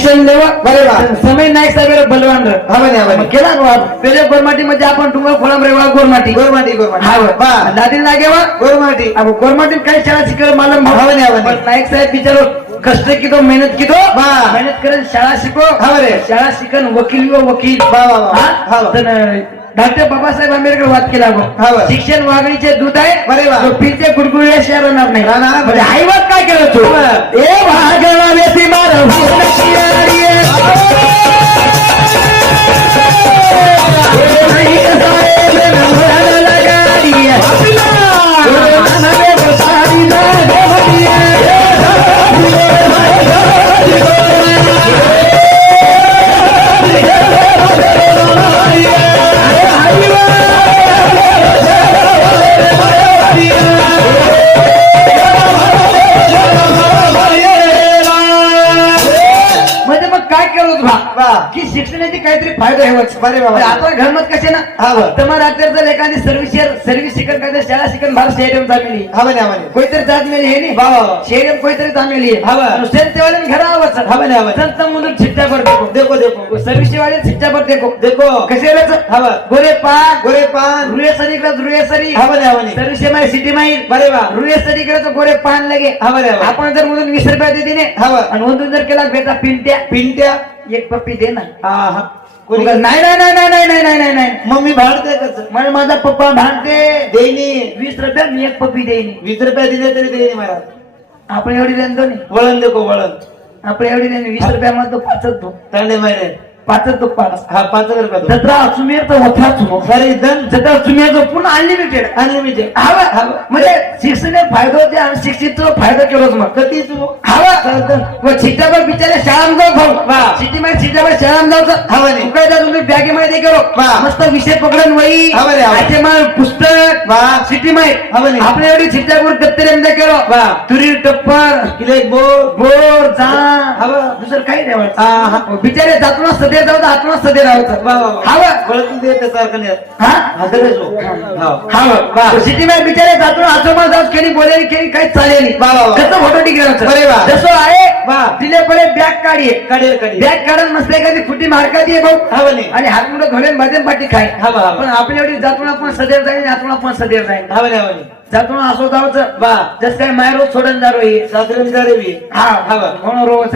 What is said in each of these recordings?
समय नाईक साहेब बलवान केला त्याच्या गोरमाटी मध्ये आपण तुम्हाला खोलाम रेवा गोरमाटी. गोरमाटी गोरमाटी. लादी नागेवा गोरमाटी. गोरमाटी काही शाळा शिकल मला हवं हवं नाईक साहेब विचारो कष्ट कितो मेहनत कितो मेहनत करत शाळा शिको. शाळा शिकन वकील व वकील. डॉक्टर बाबासाहेब आंबेडकर वाद केला हा. शिक्षण वागणीचे दूध आहे बरे वा. तो पिते गुडगुळे शहर होणार नाही. म्हणजे आई वाद काय केलं तू. ए भागवा वेती बरे बाबा. आता. घरमत कसे ना? हा. तुम्हाला रात्री जर एखादी सर्व्हिस सर्व्हिस काय शाळा शिकन बाहेर शहर जामेली हा हा कोणतरी जात मेली हे कोणतरी जामेली हा. घरा हा हा संत मुलं शिट्ट्या पर देखो. देखो देखो. सर्व्हिस वाले शिट्ट्या पर देखो. देखो. कसे हा. गोरे पाक गोरे पान. रुये सरी इकडे रुये सरी. हा हा म्हणे. सर्व्हिस माय सिटी माहीत बरे वा रुये सरी इकडे तो गोरे पान लगे. हा हा म्हणे. आपण जर म्हणून वीस रुपया देते ने हा. आणि म्हणून जर केला बेटा पिंट्या. पिंट्या. एक पप्पी दे ना. हा हा. कोणी नाही नाही नाही नाही नाही नाही नाही नाही. नाही मम्मी भाडते कसं? मला माझा पप्पा भांडते देईनी. वीस रुपया मी एक पप्पी देईन. वीस रुपये दिले तरी देईनी मला. आपण एवढी देतो नाही वळण देखो वळण? आपण एवढी देईन वीस रुपया मध्ये तो पाचच तो तांडे मारे पाचच पाच हा पाच हजार रुपये जत्रा सुमेर तर होताच हो. सारे धन जत्रा सुमेर तो पुन्हा अनलिमिटेड अनलिमिटेड हवा. हवा म्हणजे शिक्षणात फायदा होते आणि शिक्षित फायदा केलोच मग. कधी तू? हवा. मग शिट्ट्यावर बिचारे शाळाम जाऊ भाऊ वा. सिटीमध्ये शिट्ट्यावर शाळाम जाऊ हवा नाही. काय तुम्ही? बॅगेमध्ये गेलो वा. मस्त विषय पकडून वही. हवा मग पुस्तक वा. सिटी माहीत हवा नाही. आपल्या एवढी शिट्ट्यावर दप्तरेमध्ये गेलो वा. तुरी टप्पर किलो बोर. बोर जा. हवा. दुसरं काही हा, हा. द्यावं बिचारे जातून सध्या जाऊ आत्मा सध्या राहत हवं हा मॅन बिचारे जातो आश्रमात जाऊ खेळी बोले खेळी काही चालेल कसं फोटो टिकले बरे वा. जसं आहे तिले पडे बॅग काढी काढेल बॅग काढून मस्त एखादी फुटी मारका दे भाऊ. हवं आणि हात मुलं घडून भाजन पाठी खाय. हवं पण आपण एवढी जातो आपण सदैव जाईल आतून आपण सदैव जाईल हवं हवं जातो असो जाऊच बा जस काय माय रोज सोडून जा रोई सासरे जा रे बी हा हा बा. कोण रोज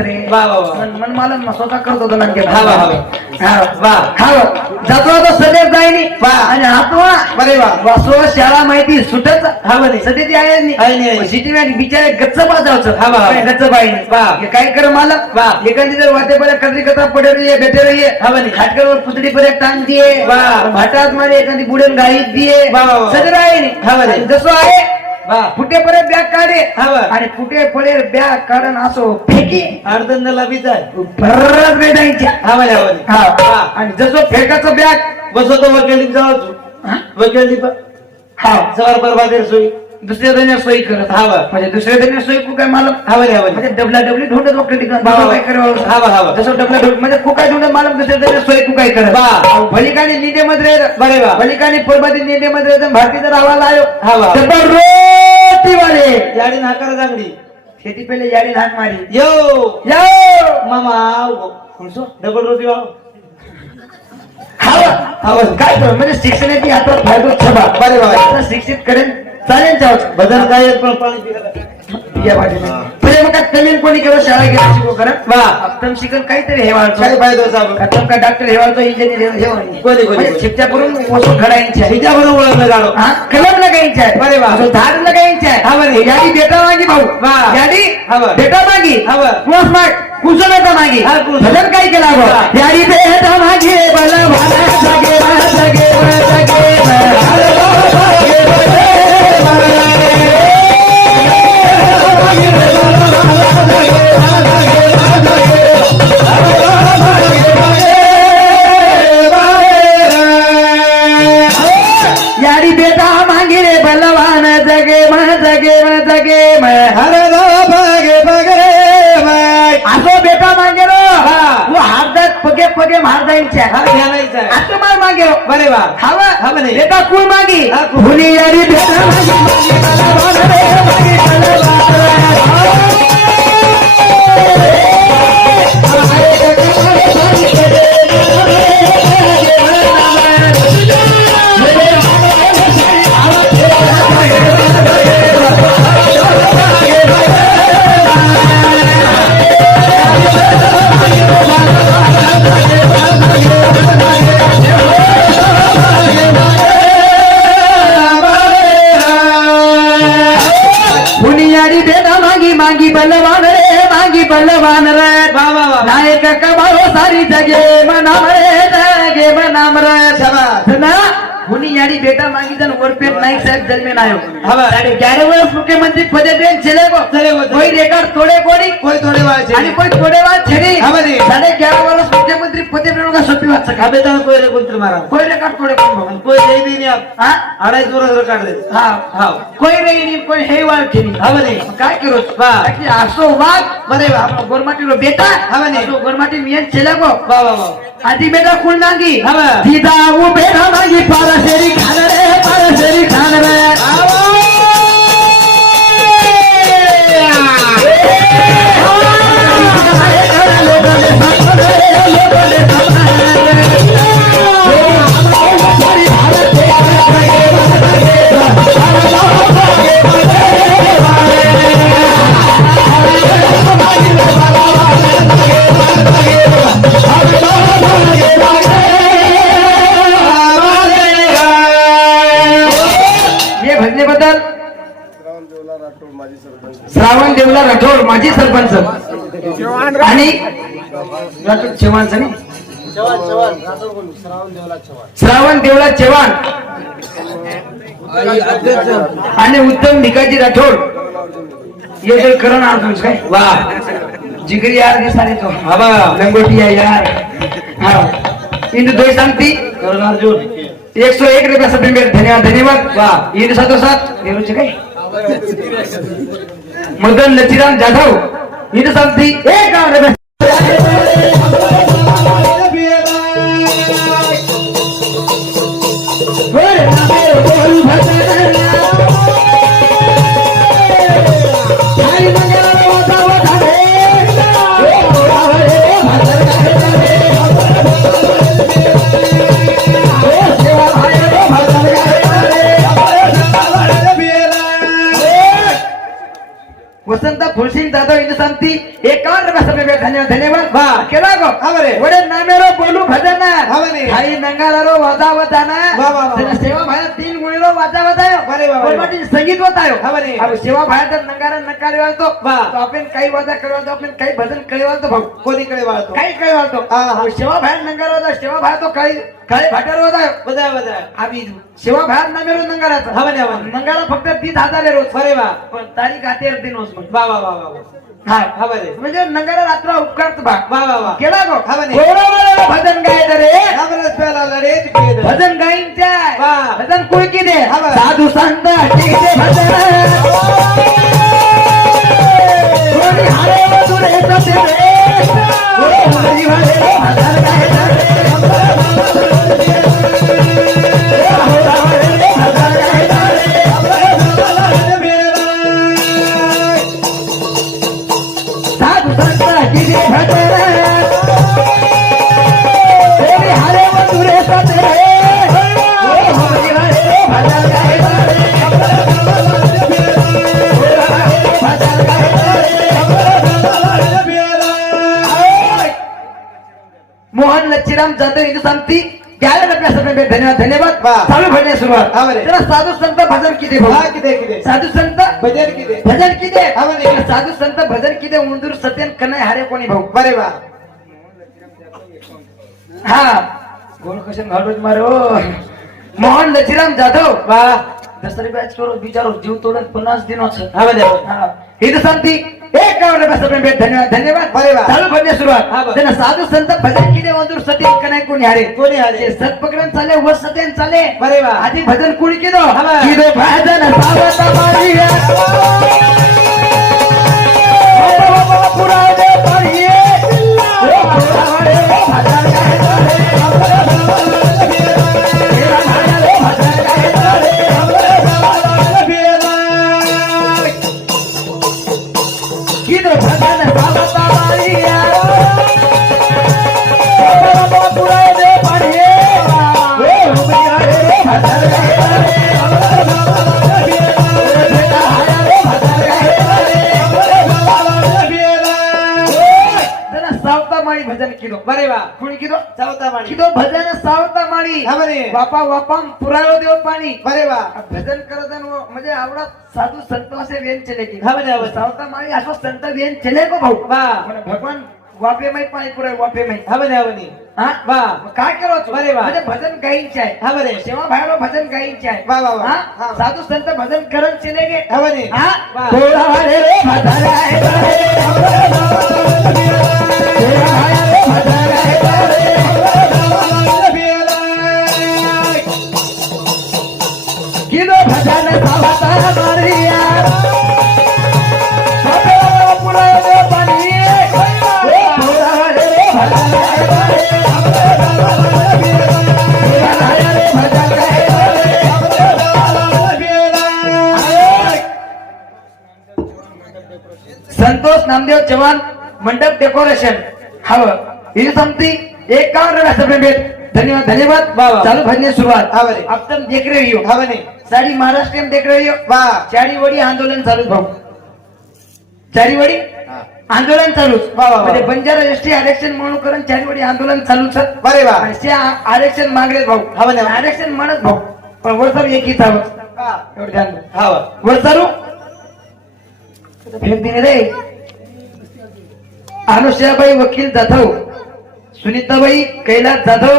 मन मला स्वतः करत होतो ना हा हा हा जातो तो सदैव आणि बरे वासो शाळा माहिती सुटत हा बरे. सध्या ती आहे सिटी मॅन बिचारे गच्च बा जावचं हा बा. गच्च बाई बा. काय कर मला वा एखादी जर वाटे पर्यंत कधी कथा पडे भेटे बेटे रही हा बरे. खाटकर पुतळी पर्यंत टांग दिये. बा. भाटात माझे एखादी बुडून गाईत दिये. बा सगळं आहे हा बरे. जसं काढे. फुटे पडे बॅग काढे. आणि फुटे पडे बॅग काढून असो फेकी. अर्धंदाला बी आणि जसं फेकाचं बॅग. बसवतो वकिली जवळ वकिली हा? जवळ बरोबर सोयी दुसऱ्या जण सोयी करत हा वा. म्हणजे दुसऱ्या जण सोयी को काय मालक हा म्हणे हा म्हणजे म्हणे डबला डबली ढोंडत वक्र ठिकाण वा, वा. काय करावं हा वा हा वा जसं डबला ढोंड म्हणजे कुकाय ढोंड मालक दुसऱ्या जण सोयी कुकाय करत. वा. भलिकाने निंदे मध्ये बरे वा भलिकाने परबादी निंदे मध्ये भारतीय जर आवाला आयो हा वा डबल रोटी वाले याडी नाकार जागडी. शेती पहिले याडी हात मारी. यो. यो. मामा डबल रोटी वाव खावा. खावा. काय कर म्हणजे शिक्षणाची आता फायदा छबा. बरे आता शिक्षित करेन. चालेल चावच बदल काय पण पाणी. या मग काय कमी कोणी केलं शाळा गेला शिकू करत वा उत्तम शिकन काहीतरी हे वाढतो काय फायदा साहेब प्रथम का डॉक्टर हे वाढतो इंजिनियर हे वाढतो. कोणी, कोणी, म्हणजे? शिफ्ट्या करून वसूल घडायचे आहे तिच्या बरोबर ओळखलं हा कलम लगायचे आहे बरे वा. झाड लगायचे आहे हा बरे. यादी बेटा मागी भाऊ वा. यादी. बेटा मागी हा बरे. कुणास माग कुसुमाचा मागी हा. भजन काय केला. यादी बेटा मागे बल भाला जगे वा, जगे સાહેબ દરમિયાન આવ્યો. હવે? સાડી ક્યારે વર્ષ મુખ્યમંત્રી પદે બેન છેલેગો કોઈ રેકર્ડ તોડે કોની? કોઈ તોડે છે અને કોઈ તોડે વાત છે નહીં. હવે સાડે ક્યારે વર્ષ कोट्यापत्री पदे मिळवून सोपी वाचक आबे तर कोयले कोणतरी मारा कोयले काट कोडे कोण भाऊ कोयले बी नाही आत. हा? काढले. हा. हा. कोयले येणी कोय हे वाळ ठेवी हा बने काय करू? वा. बाकी असो वाघ बरे आपण गोरमाटीलो बेटा हा बने. असो गोरमाटी मियन चेला गो. वा वा आधी बेटा कुण नांगी. हा बा. दिदा उभे रे पाराशेरी खान सरपंच आणि राठोड चव्हाणचं नाही श्रावण देवला चव्हाण. आणि उत्तम भिकाजी राठोड. ये जर करण आज काय? वा. जिगरी यार तो. हवा लंगोटी आहे यार. हा. इंदू दोय सांगती. करण अर्जुन एक सौ एक रुपया सप्रेम धन्यवाद धन्यवाद. वा. इंदू सातो. सात नेहरूचे काय? मदन लचिराम जाधव. इंदू सांगती एक रुपया संती. एकावर बसले धन्यवाद धन्यवाद. वा केला गो. हवरे वडे नामेरो बोलू भजना. हवरे हाई नंगालारो वाजा वताना वा वा वा. सेवा भाया तीन गुणीरो वाजा वतायो बरे वा बरमाटी संगीत वतायो हवरे अब सेवा भाया तर नंगारा नकारी वाळतो वा. तो आपण काही वाजा करवाळतो आपण काही भजनकडे वाळतो भाऊ. कोणी कडे वाळतो काही कडे वाळतो हा. सेवा भाया नंगारा वाजा सेवा भाया तो काही काळे भाटार वजाय वजाय वजाय आम्ही सेवा भाया नामेरो नंगाराचा. हवने हवन नंगारा फक्त तीस हजार रोज. बरे वा. पण तारीख आतेर दिन होस वा वा वा वा. हाय हवाले म्हणजे नगर रात्र उपकार वा वा वा. केला गो भजन गायत रे. रे भजन गाईंच्या भजन दे साधू संत ठीक दे भजन. कोणी हरे मधुरे ससे रे. हरी भजन गायत संती द्यायला आपल्या सगळ्यांना धन्यवाद धन्यवाद. चालू भजन सुरुवात. त्याला साधू संत भजन किती किती साधू संत भजन किती? भजन किती? साधू संत भजन किती? उंदूर सत्यन कनाय हरे कोणी भाऊ? बरे वा. हा. गोल कशन घालून मारो मोहन लजीराम जाधव. वा. दसरी बॅच करो बिचारो जीव तोडत पन्नास दिन हा इथं सांगते एक गावडे बसपेंबे धन्यवाद धन्यवाद बरोबर चालू बनणे सुरुवात त्यांना साधू संत भजन किने मंजूर सती एक नाही कोणी हरे कोणी हरे सत पकडन चाले व सतेन चाले बरोबर आधी भजन कुणी किदो किदो भजन सावता मारिया पुरा दे पाणी. बरे. बापा वापा पुराणो देव पाणी. बरे वा भजन करत म्हणजे आवडत साधू संत असे वेन चले की. सावता माई असं संत वेन चले को भाऊ. वा भगवान वापे माई पाणी पुराय वापे माई. हा बने हवनी हा? वा काय करो बरे वा म्हणजे भजन गायींचे आहे. हा बरे. सेवा भायला भजन गायींचे आहे. वा वा हा? साधू संत भजन करत चले गे. हा बरे. हा? रे भजन आहे संतोष नामदेव चव्हाण मंडप डेकोरेशन. हवं. ही समती एकावन्न व्यासपीठ धन्यवाद धन्यवाद. चालू भजने सुरुवात. अब तुम देख रहे हो हा सारी महाराष्ट्र देख रहे हो चारी वडी आंदोलन चालूच भाऊ. चारी वडी आंदोलन चालूच. वा. म्हणजे बंजारा एसटी आरक्षण म्हणून करून चारी वडी आंदोलन चालूच बरे वा. आरक्षण मागले भाऊ. आरक्षण म्हणत भाऊ. पण वर चालू एकच आहोत हा. एवढं ध्यान चालू. फेक दिने रे. अनुषयाबाई वकील जाधव. सुनीताबाई कैलास जाधव.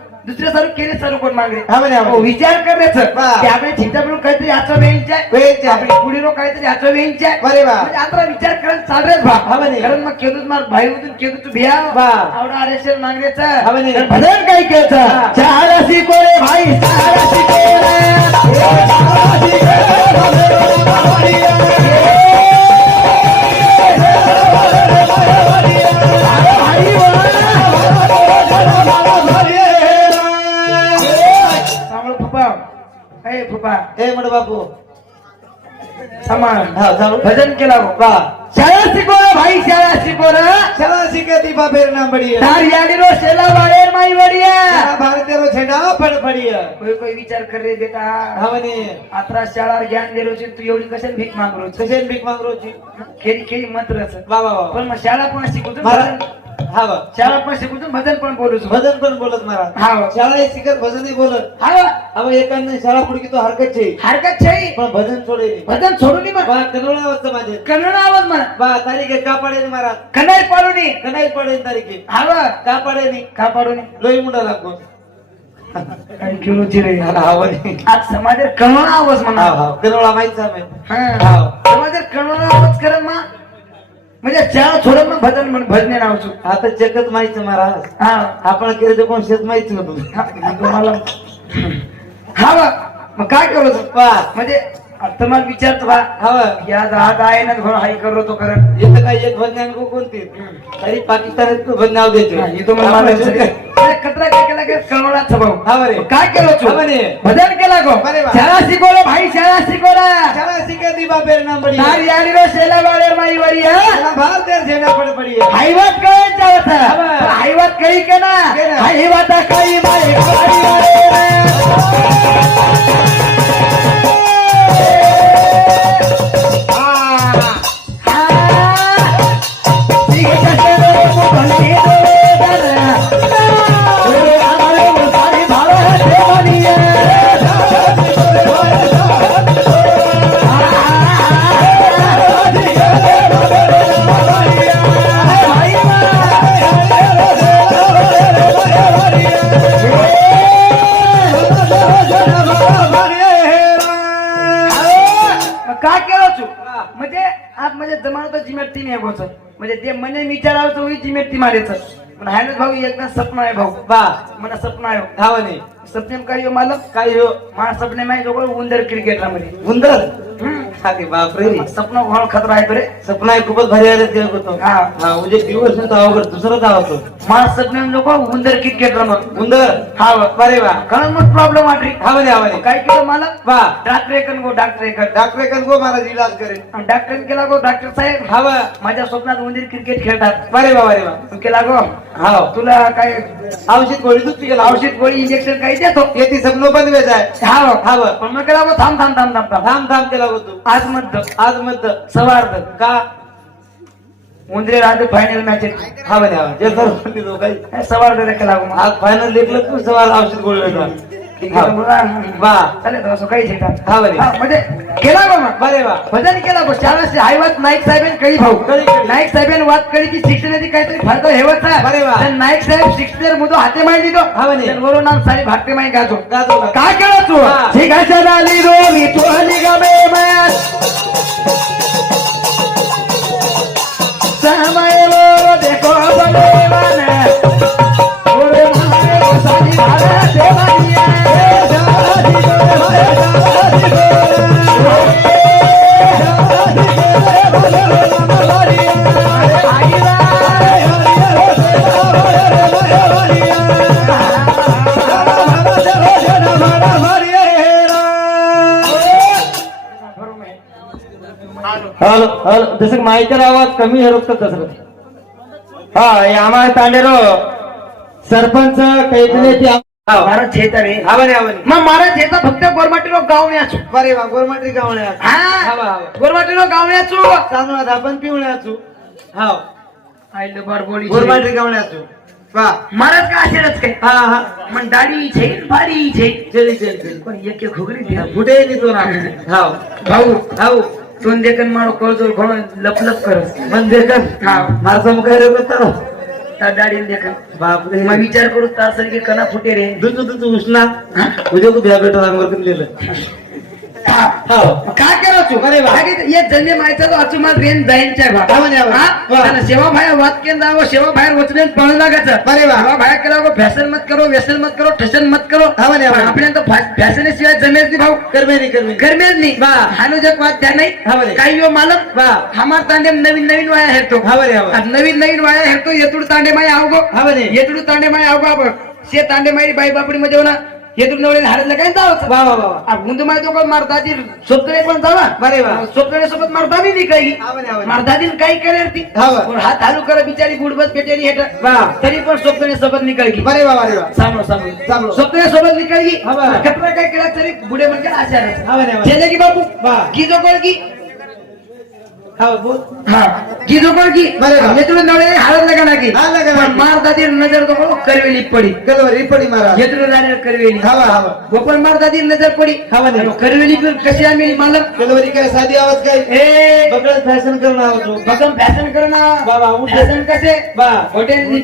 दुसरे स्वरूप केले स्वरूप पण मागणे विचार करण्याचं वा. चिंता मिळून काहीतरी याचा वेळीच पुढे लोक काहीतरी याचा वेळीच बरे बा. म्हणजे आता विचार करत चाललेच बा. कारण मग केदूत मार बाहेरमधून केदूत बिया वा. आवडा आरक्षण मागण्याचं हा म्हणे. काय केलं चहा चार हा भजन केला बा शाळा शिकवलं भाई शाळा शिकवलं. शाळा शिकती बाबेर ना शेला बाहेर माई वडिया. भारतेरो छेडा फड फडिया कोई कोई विचार कर रे बेटा. हवने आत्रा शाळा ज्ञान दिलो छी तू एवढी कशाने भीक मागरो कशाने भीक मागरो छी खेळी खेरी मत रस वा वा पण मग शाळा पण शिकवतो? हा बा. शाळा पण शिकून भजन पण बोलू भजन पण बोलत महाराज. हा शाळा शिकत भजनही बोलत. हा बा. एकाने शाळा पुढकी तो हरकत छे हरकत छे पण भजन सोडेली भजन सोडून बा कन्नडा आवाज माझे. कन्नडा आवाज मला बा तारीख का पाडेल महाराज. कन्नाई पाडूनी कन्नाई पाडेल तारीख हा बा. का पाडेनी का पाडूनी लोई मुंडा लागून रे आज समाजात कणवळा आवाज म्हणा. कणवळा माहिती समाजात कणवळा आवाज करा मा. म्हणजे शाळा सोडत मग भजन म्हण भजने नाव છું आता जगत माहीत मारा हा. आपण केलं तर कोण शेत माहीत नव्हतं हा, तुम्हाला हा वा. मग काय करू म्हणजे आता मला विचारतो बा. हवा या राहत आहे ना थोडं हाई करो तो करत येतं काय एक को कोणते? तरी पाकिस्तानात तो बंद नाव देते हा, तो मला मारायचं आहे. म्हणजे कचरा काय केला की कळवळाचा भाऊ हा बरे मग काय केलं तू हा म्हणे. भजन केला गो बरे वा. शाळा शिकवलं भाई शाळा शिकवला शाळा शिकती बापेर ना बडी तार याडी रो शेला वाळेर माई वडी हा त्याला भारतीय सेना पड पडी पण हायनच भाऊ एकदा सपन आहे भाऊ. बा. मला सपन आहे. धावणे. सपनेम काय हो मालक? काय हो? माझा सपने माहिती उंदर क्रिकेटला मध्ये उंदर. अरे बापरे. सपना घोळ खतरा आहे रे सपना आहे खूपच भारी आले ते होतो हा. हा म्हणजे दिवस नव्हता अवघड दुसरंच आवडतो मला सपने उंदर क्रिकेट रमत उंदर? हा अरे वा. कारण मग प्रॉब्लेम वाटली हा हा काय केलं मला? वा. डॉक्टर एकन गो डॉक्टर एकन डॉक्टर कन गो महाराज इलाज करेल. आणि डॉक्टर केला गो डॉक्टर साहेब. हा वा माझ्या स्वप्नात उंदीर क्रिकेट खेळतात. अरे वा अरे वा केला गो. हा तुला काय औषध गोळी दूध पिकला औषध गोळी इंजेक्शन काही देतो? येते सपनो पण वेच आहे हा हो. हा वा पण मग केला गो थांब थांब थांब थांब थांब. थांब थांब त्याला गो तू. आज मत आज मत सवार्ध का? उंदरे राहते फायनल मॅच हा म्हणे हा जे सर्व म्हणते तो काही सवार्ध केला गो आज फायनल देखलं तू सवाल औषध गोळी. वा चालेल हा म्हणजे केला गो मग बरे वा भजन केला गो चाळीस हायवात नाईक साहेबांनी कळी भाऊ नाईक साहेबांनी वाद कळी की शिक्षणाची काहीतरी फरक हेवत अरे वा. नाईक साहेब शिक्षण मुदो हाते माहिती दिलो हा म्हणे. वरून नाम सारी भागते माहिती गाजो का? काय केलं तू हा. शिकायच्या नाली रोली तू निगमे मॅच समय देखो बलेवन ओरे मारे साली भारे जसं माहिती आवाज कमी हरवतो तसं हा हे आम्हाला तांडेरो सरपंच काहीतरी ते रे हा. हा म्हणे मग मारा छेता फक्त गोरमाटी लोक गावण्याचो बरे वा गोरमाटी गावणे हा? हा वा, हा. गोरमाटी लोक गावण्याचो हा महाराज हा हा. मग बारी देखन मारो कळजोर घोळ लप लप करस मन देखन हा. माझा मुख रे तर देखन बापरे. मग विचार करू तासर की कना फुटे रे? दूध दूध उष्णा. उद्या भेटो अंगावर हो काय केलं तू? अरे वा. एक जन्मे माहिती तो अचुमात रेन जाईनच्या हा म्हणे, हा. वा. सेवा बाहेर वाद केंद्र जावं सेवा बाहेर वचने पळू लागायचं अरे वा. बाहेर केला फॅशन मत करो व्यसन मत करो ठसन मत करो. हा हा. म्हणे. आपल्याला फॅशन शिवाय जमेल नाही भाऊ. करमेरी गरमेच नाही. वा. हानुजक वाद त्या नाही. हा. काही यो मालक वा. हमार तांडे नवीन नवीन वाया हेरतो. हा हा नवीन नवीन वाया हेरतो. येतुड तांडे माय आवगो. हा म्हणे येतुड तांडे माय आवगो आपण. शे तांडे माई बाई बापडी मध्ये होना येतुड नवळे हारतलं काय जावं? वा वा वा माय तो मारताची स्वप्ने पण जावा? बरे वा. सोबत मारता नाही काही? हा हा. मारताची काही करेल ती? हा. पण हात हालू कर बिचारी गुडबत पेटेली हेट वा. तरी पण स्वप्ने सोबत निकळ की बरे वा बरे वा. सांभाळू. स्वप्ने सोबत निकळ की हा वा. कपडा काय केला तरी बुडे म्हणजे आचार हा हा की बापू? वा. की जो कोण की जो कोण की बरे वा. येतुड नवळे हारत लगा ना की की. मारताची नजर तो करवेली पडी कलवरी पडी महाराज येतुड जाणार करवेली हवा हवा गोपाळ मारताची नजर पडी हा म्हणे. करवेली पण कशी आम्ही मालक कलवरी काय साधी आवाज काय ए बगळ फॅशन करून आवाज हो. भगम फॅशन कर ना बाबा. फॅशन कसे बा हॉटेल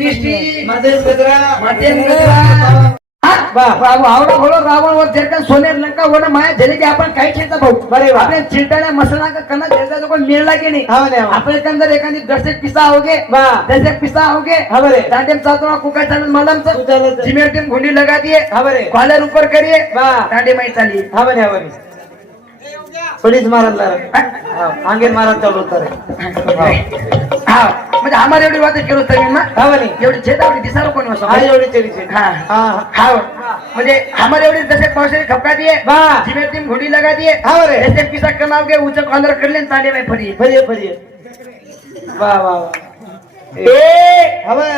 गजरा. आवडा बोलो जरका सोनेर लंका होणं माया झाले की आपण काही खेळता भाऊ. बरे. आपल्या चिलटाने मसाला का कना कोण मिळला की नाही? हा हा. आपल्या कंदर एखादी दस पिसा होगे. दस पिसा होगे. हा बरे. टाटेम चालतो ना कुका चालत मलम जा. जिमेर टीम घुंडी लगा दिए हा बरे. कॉलर ऊपर करिए बा. टाटे माई चालिए हा म्हणे हा म्हणे पडीच मारायला हा. अंगेन मारायला चालू होता रे हा. म्हणजे आम्हाला एवढी वाद केलो तरी ना हा म्हणे एवढी छेद आवडी दिसार कोणी असं? हा एवढी चली चली हा. हा. हा. म्हणजे हमारे एवढी जैसे पावसाळी खपका दिए जिमेर टीम घोड़ी लगा दिए हा बरे. ऐसे पिसा कमाओगे ऊंचा कॉलर कर लेन तांडे में फरी फरिये फरिये वा वा वा. ए! हवा.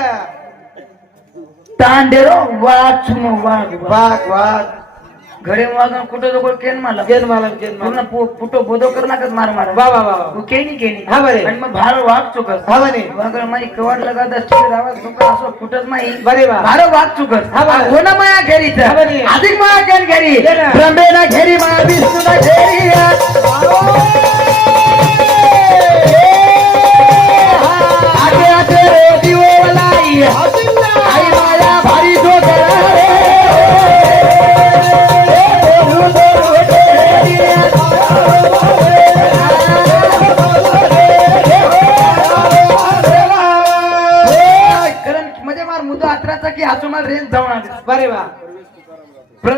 तांडेरो वाघ वाघ. वाघ वाघ. घरे वागन कुठं जो केन मला? गेन माला गेन पूर्ण माला पु- पुटो बोधो कर नाकत मार मार. वा वा केनी केनी. हा बरे. आणि मग भार वाघ चुकस हा म्हणे वागळ माई कवाड लगा दस चुकस असो फुटत माई. बरे वा. भार वाघ चुकस हा बरे. हो ना माया घेरी हा बरे. अधिक माया घेर घेरी? ये ना. घेरी माया विष्णू ना घेरी आगे आगे रे दिवो लाई. રેન થવાના છે. અરે વાહ.